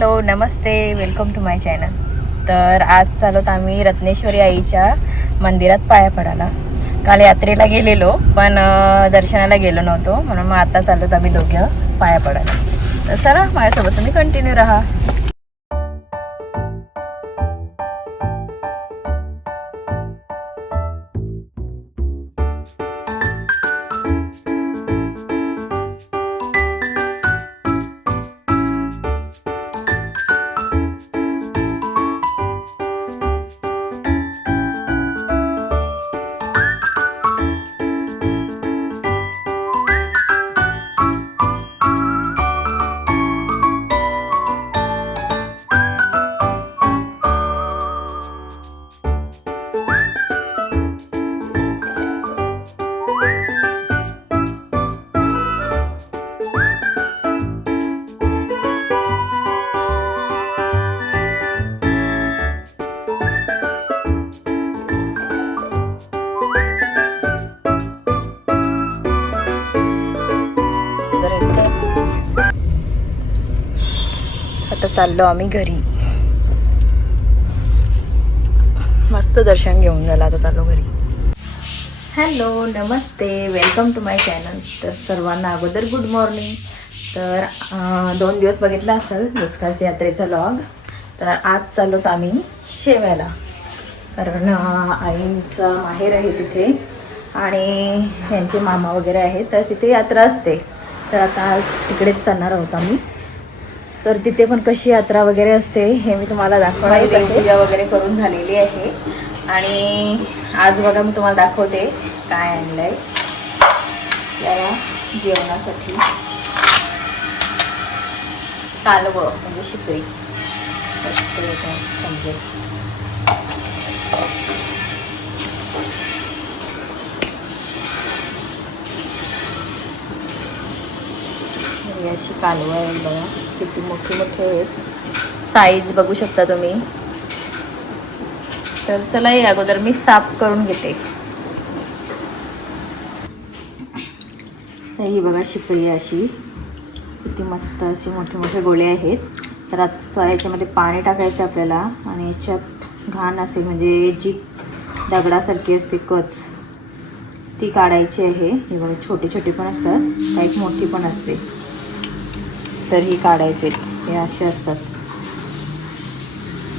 Hello नमस्ते, welcome to my channel. तर आज चालत आम्ही रत्नेश्वरी आईच्या मंदिरात पाया पडायला. काल यात्रेला गेलेलो पण दर्शनाला गेलो नव्हतो, म्हणून मग आता चालत आम्ही दोघं पाया पडायला. तर चला माझ्यासोबत तुम्ही कंटिन्यू राहा. आता चाललो आम्ही घरी. मस्त दर्शन घेऊन झालं, आता चाललो घरी. हॅलो नमस्ते, वेलकम टू माय चॅनल. तर सर्वांना अगोदर गुड मॉर्निंग. तर 2 दिवस बघितला असेल दसऱ्याच्या यात्रेचा लॉग. तर आज चाललोत आम्ही शेव्याला, कारण आईंचं माहेर आहे तिथे आणि त्यांचे मामा वगैरे आहेत, तर तिथे यात्रा असते. तर आता आज तिकडेच चालणार आहोत आम्ही. तर तिथे पण कशी यात्रा वगैरे असते हे मी तुम्हाला दाखवणार आहे. पूजा वगैरे करून झालेली आहे आणि आज बघा मी तुम्हाला दाखवते काय आणलं आहे त्याला जेवणासाठी. कालवं म्हणजे शिकरी समजेल. अशी कालवं आहे बघा, किती मोठे मोठे आहेत. साईज बघू शकता तुम्ही. तर चला या अगोदर मी साफ करून घेते. ही बघा शिपई अशी किती मस्त अशी मोठे मोठे गोळे आहेत. तर आता याच्यामध्ये पाणी टाकायचं आपल्याला आणि याच्यात घाण असेल म्हणजे जी दगडासारखी असते कच ती काढायची आहे. हे बघा छोटे छोटे पण असतात, काही मोठी पण असते. तर ही काढायचे, हे असे असतात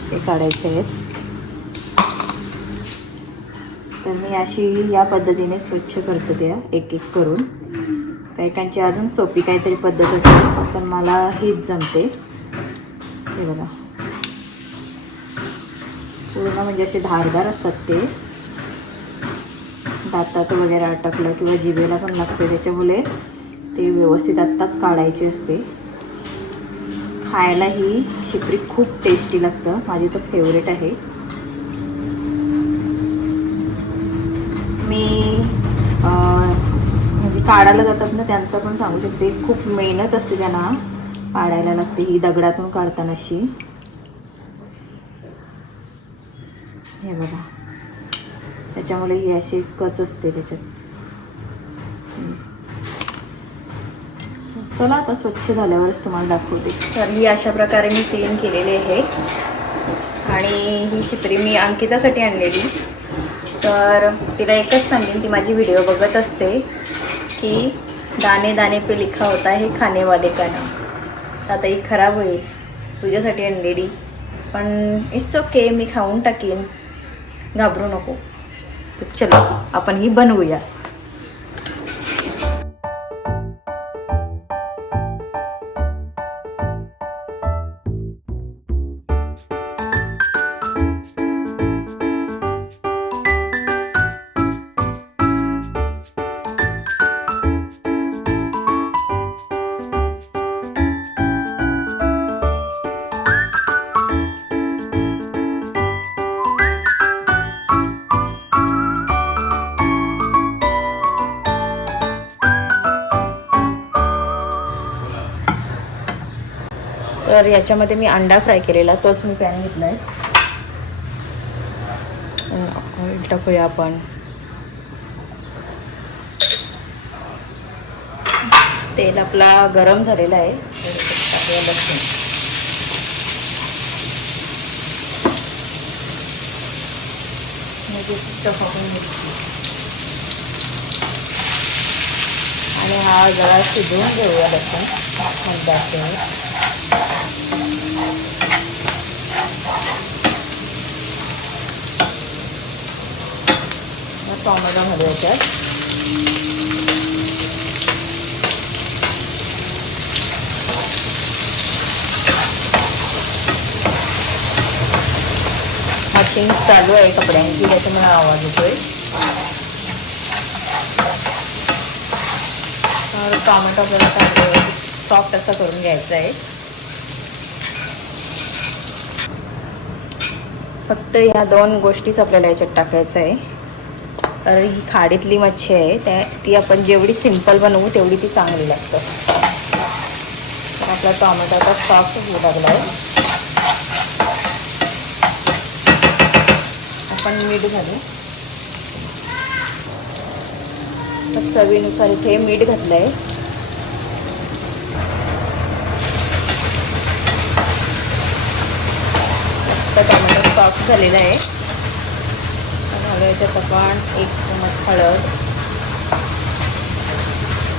ते काढायचे आहेत. तर मी अशी या पद्धतीने स्वच्छ करते त्या एक एक करून. काहीकांची अजून सोपी काहीतरी पद्धत असते पण मला हीच जमते. हे बघा पूर्ण म्हणजे असे धारदार असतात ते, दातात वगैरे अटकलं किंवा जिभेला पण लागते, त्याच्यामुळे ते व्यवस्थित आत्ताच काढायचे असते. खायला ही शिपरी खूप टेस्टी लागतं, माझी तर फेवरेट आहे. मी म्हणजे काढायला जातात ना त्यांचं पण सांगू शकते, खूप मेहनत असते त्यांना काढायला लागते ही दगडातून काढताना अशी. हे बघा त्याच्यामुळे ही अशी कच असते त्याच्यात. चला आता स्वच्छ झाल्यावरच तुम्हाला दाखवते. तर ही अशा प्रकारे मी क्लीन केलेली आहे आणि ही शिपरी मी अंकितासाठी आणलेली. तर तिला एकच सांगेन, ती माझी व्हिडिओ बघत असते की दाणे दाणे पे लिखा होता है खाने वाले का नाम. आता ही खराब होईल, तुझ्यासाठी आणलेली, पण इट्स ओके, मी खाऊन टाकीन, घाबरू नको. तर चलो आपण ही बनवूया. तर याच्यामध्ये मी अंडा फ्राय केलेला, तोच मी पॅन घेतला आहे. ऑइल टाकूया आपण. तेल आपला गरम झालेला आहे. टाकूया लसूण. स्टफ आपण घेतली आणि हा जरा शिजवून घेऊया लसूण मंदाचे. टोमॅटो घालू याच्यात. मशीन चालू आहे कपड्यांची, त्याच्यामुळे आवाज येतोय. तर टोमॅटो आपल्याला चांगलं सॉफ्ट असं करून घ्यायचं आहे. फक्त ह्या 2 गोष्टीच आपल्याला याच्यात टाकायचं आहे. तर ही खाडीतली मच्छी आहे, ती आपण जेवढी सिंपल बनवू तेवढी ती चांगली लागतं. तर आपला टोमॅटो आता सॉफ्ट होऊ लागला आहे. आपण मीठ घालू. तर चवीनुसार इथे मीठ घातलं आहे. मस्त टोमॅटो सॉफ्ट झालेला आहे. याच्यात आपण 1 चमच हळद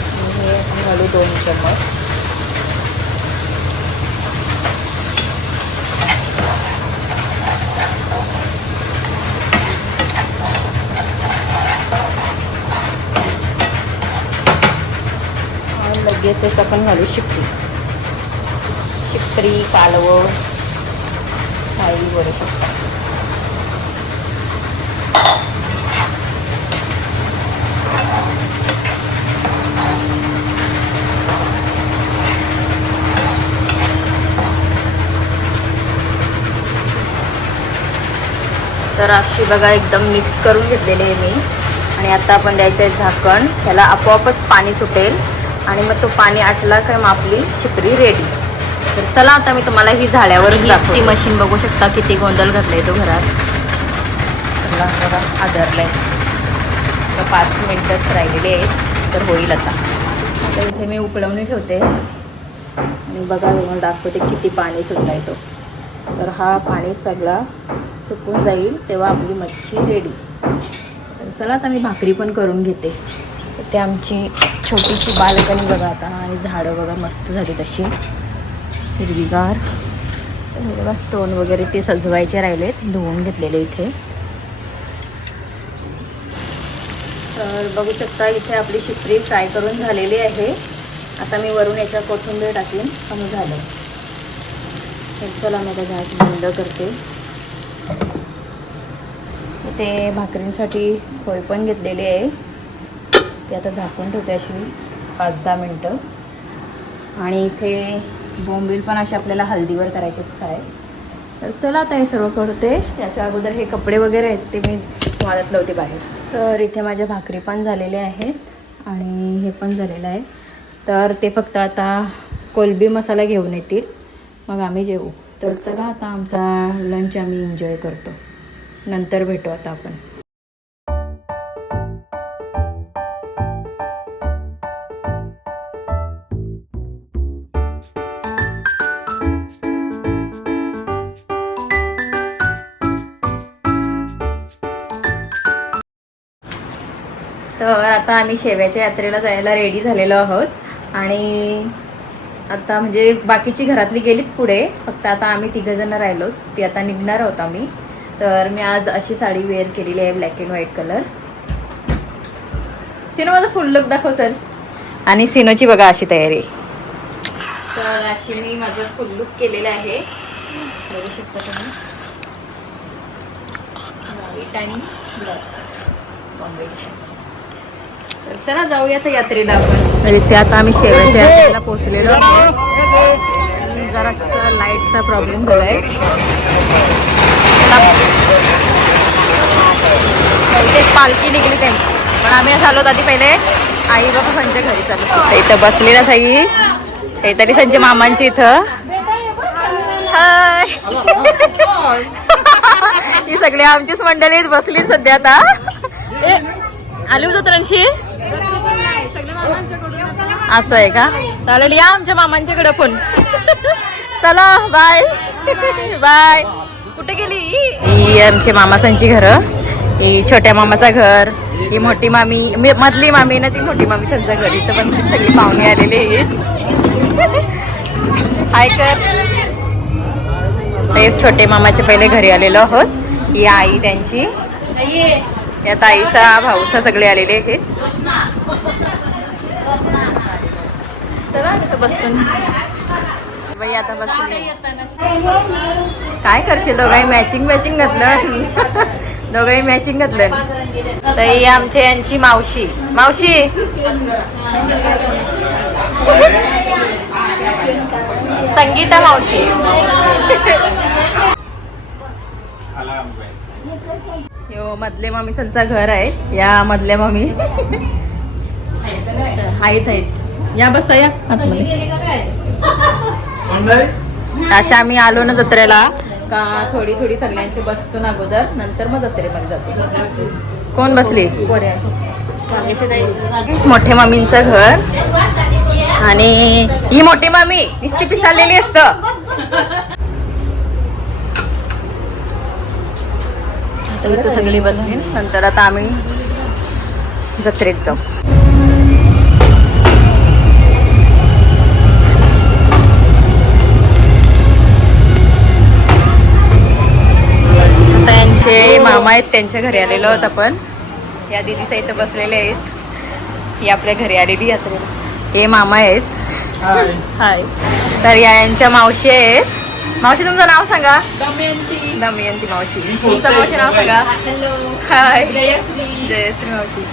आणि हे आपण घालू 2 चमच. आणि लगेचच आपण घालू शिपरी कालवं काही बरं शकता. तर अशी बघा एकदम मिक्स करून घेतलेली आहे मी. आणि आता आपण द्यायचं आहे झाकण. त्याला आपोआपच पाणी सुटेल आणि मग तो पाणी आटला काय मग आपली शिपरी रेडी. तर चला आता मी तुम्हाला ही झाल्यावर ती मशीन बघू शकता किती गोंधळ घातलाय तो घरात. चला बघा आदरलाय. तर 5 मिनटंच राहिलेले आहेत तर होईल आता. आता इथे मी उकळवणी ठेवते आणि बघा तुम्हाला दाखवते किती पाणी सुटलाय तो. तर हा पाणी सगळा सुकून जाईल तेव्हा आपली मच्छी रेडी. चला आता मी भाकरी पण करून घेते. ते आमची छोटीशी बाल्कनी बघा आता आणि झाडं बघा मस्त झाली तशी हिरवीगार. बघा स्टोन वगैरे ते सजवायचे राहिलेत, धुवून घेतलेले इथे. तर बघू शकता इथे आपली शिपरी फ्राय करून झालेली आहे. आता मी वरून याच्या कोथिंबीर टाकून कमी झालं. चला मी आता गॅस बंद करते. इथे भाकरींसाठी पोळी पण घेतलेली आहे, ती आता झाकून ठेवते अशी 5-10 मिनटं. आणि इथे बोंबील पण असे आपल्याला हळदीवर करायचे फ्राय. तर चला आता हे सर्व करते. त्याच्या अगोदर हे कपडे वगैरे आहेत ते मी वाळत लावते बाहेर. तर इथे माझ्या भाकरी पण झालेल्या आहेत आणि हे पण झालेलं आहे. तर ते फक्त आता कोलंबी मसाला घेऊन येतील मग आम्ही जेवू. तर चला आता आमचा लंच आम्ही एन्जॉय करतो. नंतर भेटू आता आपण. तर आता आम्ही शेव्याच्या यात्रेला जायला रेडी झालेलो आहोत आणि आता म्हणजे बाकीची घरातली गेलीत पुढे, फक्त आता आम्ही 3 जण राहिलो. ती आता निघणार आहोत आम्ही. तर मी आज अशी साडी वेअर केलेली आहे, ब्लॅक अँड व्हाईट कलर. सिनो माझा फुल लुक दाखव चल. आणि सिनोची बघा अशी तयारी. तर अशी मी माझं फुल लुक केलेलं आहे, बघू शकता तुम्ही. व्हाईट आणि ब्लॅक कॉम्बिनेशन. तर चला जाऊया तर यात्रेला आपण. तर इथे आता आम्ही शेवयाच्या यात्रेला पोहोचलेलो आहोत. जरा लाईटचा प्रॉब्लेम झालाय. एक पालखी निघली त्यांची, पण आम्ही झालो आधी पहिले आई बाबा संजय घरी चालू. इथं बसली ना साई काहीतरी संजय मामांची इथं. हाय ही सगळी आमचीच मंडळी बसली सध्या. आता आली जत्रांशी असं आहे का? चालेल या आमच्या मामांच्याकडे पण. चला बाय बाय. कुठे गेली ही आमचे मामासांची घरं. ही छोट्या मामाचं घर, ही मोठी मामी, मधली मामी ना ती मोठी मामी त्यांच्या घरी. तर बस सगळी पाहुणे आलेले आहेत. हाय कर. हे छोटे मामाचे पहिले घरी आलेलो आहोत. ही आई त्यांची, या ताईचा भाऊसा सगळे आलेले आहेत. चला आता बसतो बाई, आता बसले. काय करशील, दोघाही मॅचिंग घातलं. दोघाही मॅचिंग घातलं. तर ही आमच्या यांची मावशी. मावशी संगीता मावशी. यो मधले मामी संचा घर आहे. या मधल्या मामी आहेत. या बसा या. अशा आम्ही आलो ना जत्रेला का थोडी सगळ्यांची बसतो ना अगोदर, नंतर मग जत्रेमध्ये जातो. कोण बसली? मोठे मामींचं घर. आणि ही मोठी मामी नुसती पिसालेली असत. आता इथं सगळी बसली. नंतर आता आम्ही जत्रेत जाऊ. त्यांचे मामा आहेत, त्यांच्या घरी आलेलो आहोत आपण. या दिदीचा इथं बसलेले आहेत. ही आपल्या घरी आलेली यात्रेला. हे मामा आहेत. हाय. तर यांच्या मावशी आहेत. मावशी तुमचं नाव सांगा. दमयंती मावशी. तुमचं मावशी नाव सांगा. हाय. जयश्री मावशी.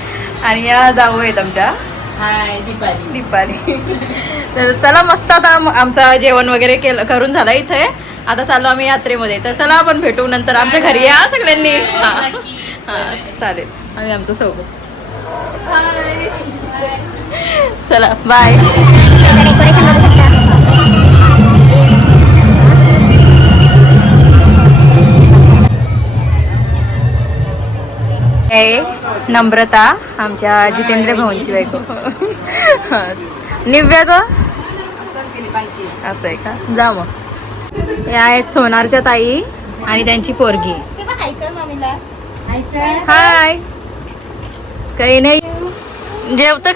आणि या जाऊ आहेत आमच्या. हाय. दीपाली. तर चला मस्त. आता आमचं जेवण वगैरे करून झालं इथे. आता चाललो आम्ही यात्रेमध्ये. तर चला आपण भेटू नंतर. आमच्या घरी या सगळ्यांनी. हां चालेल. आणि आमच्या सोबत. चला बाय. नम्रता आमच्या जितेंद्र भाऊंची बायको. निव्या ग असं आहे का. जा मग. या आहेत सोनारच्या ताई आणि त्यांची पोरगी. हाय. काही नाही. जेवता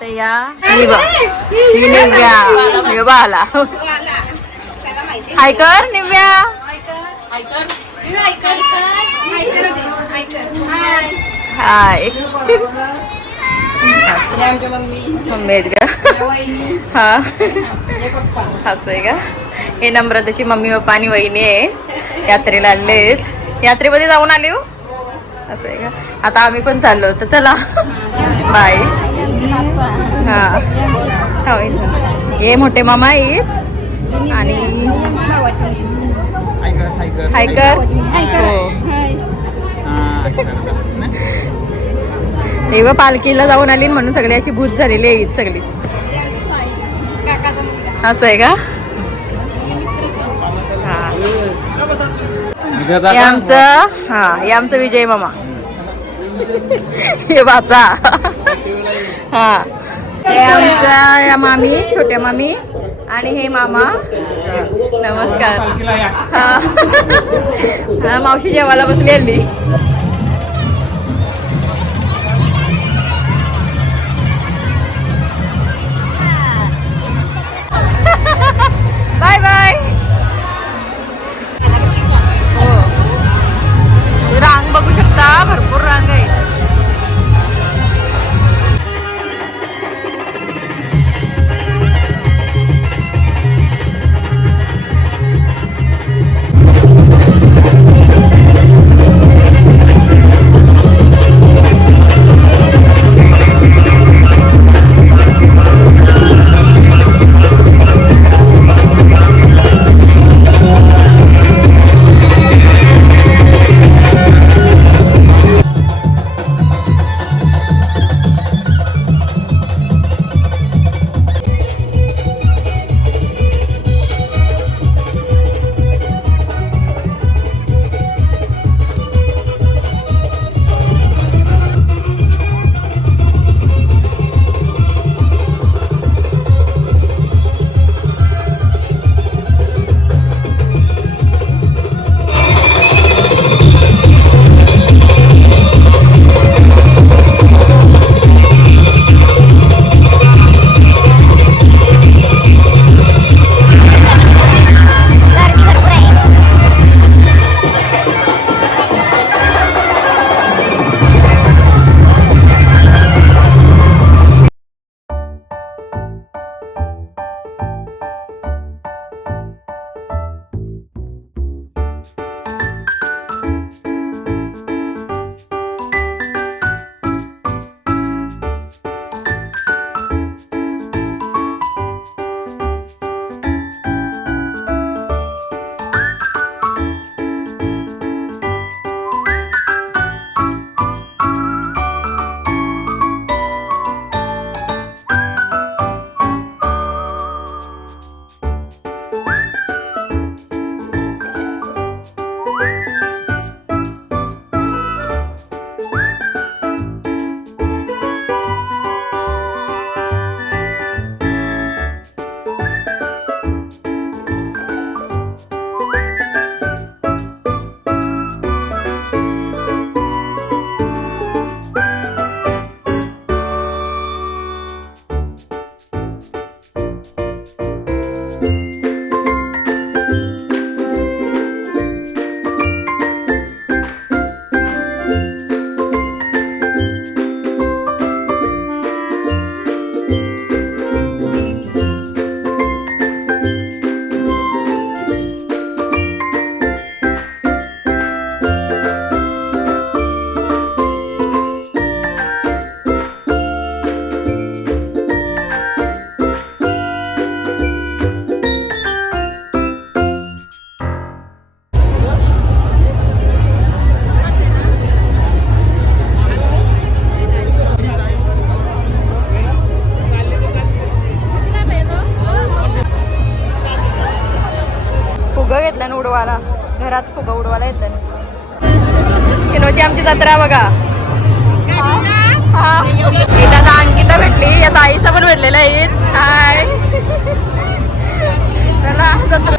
तर या निव्या बाला. हाय कर निव्या. हाय. मम्मी आहेत का. हा असं आहे का. हे नम्रताची मम्मी पप्पा आणि वहिनी आहे. यात्रेला आले आहेत. यात्रेमध्ये जाऊन आले हो. असं आहे का. आता आम्ही पण चाललो. तर चला बाय. हा हे मोठे मामा आहेत. आणि हायकर. तेव्हा पालखीला जाऊन आली म्हणून सगळी अशी भूत झालेली आहेत सगळी. असं आहे का. हे आमचं विजय मामा. हे वाचा. हा हे आमच्या या मामी, छोट्या मामी आणि हे मामा. नमस्कार. हा मावशी जेवायला बसली हल्ली. Bye bye. हो रांग बघू शकता, भरपूर रांग आहे. घरात फुगा उडवायला येतात. शिनोची आमची जत्रा बघा. हा इथं अंकिता भेटली, या ताईचा पण भेटलेला आहे. हाय चला जत्रा.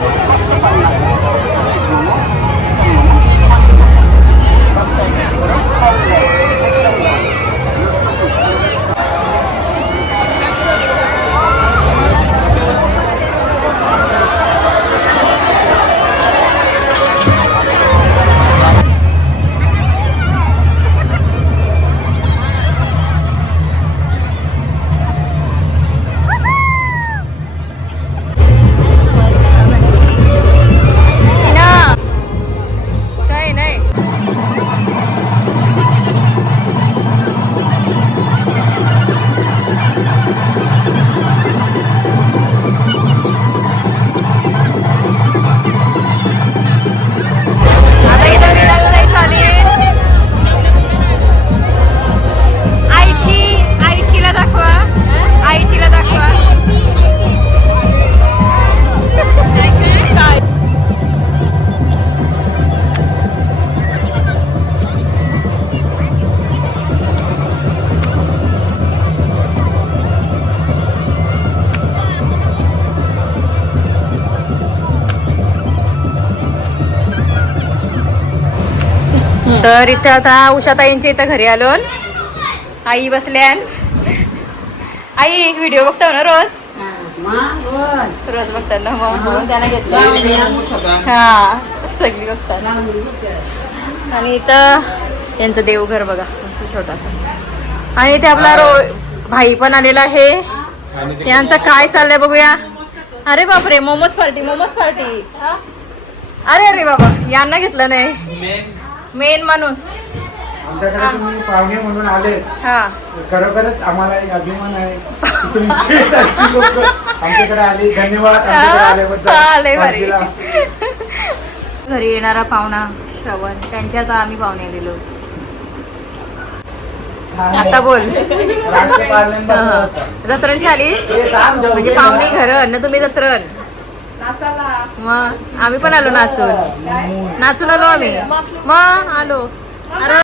तर इथं आता उषाताईंच्या इथं घरी आलो. आई बसल्या. आई व्हिडिओ बघता ना रोज? रोज बघता ना, मग त्यांना घेतलं. हा सगळी बघतात. आणि इथं यांचं देवघर बघा छोटासा. आणि इथे आपला भाई पण आलेला आहे. त्यांचं काय चाललंय बघूया. अरे बापरे, मोमोज पार्टी मोमोज पार्टी. अरे अरे बाबा, यांना घेतलं नाही. मेन माणूस आमच्याकडे तुम्ही पाहुणे म्हणून आले. खरोखरच आम्हाला एक अभिमान आहे की तुमचे लोक आमच्याकडे आले. धन्यवाद आल्याबद्दल. घरी येणारा पाहुणा श्रवण, त्यांच्यात आम्ही पाहुणे आलेलो. आता बोल. जत्रण झाली म्हणजे पाहुणे घर ना, तुम्ही जत्रण. मग आम्ही पण आलो नाचून. नाचून आलो आम्ही. मग आलो. अरे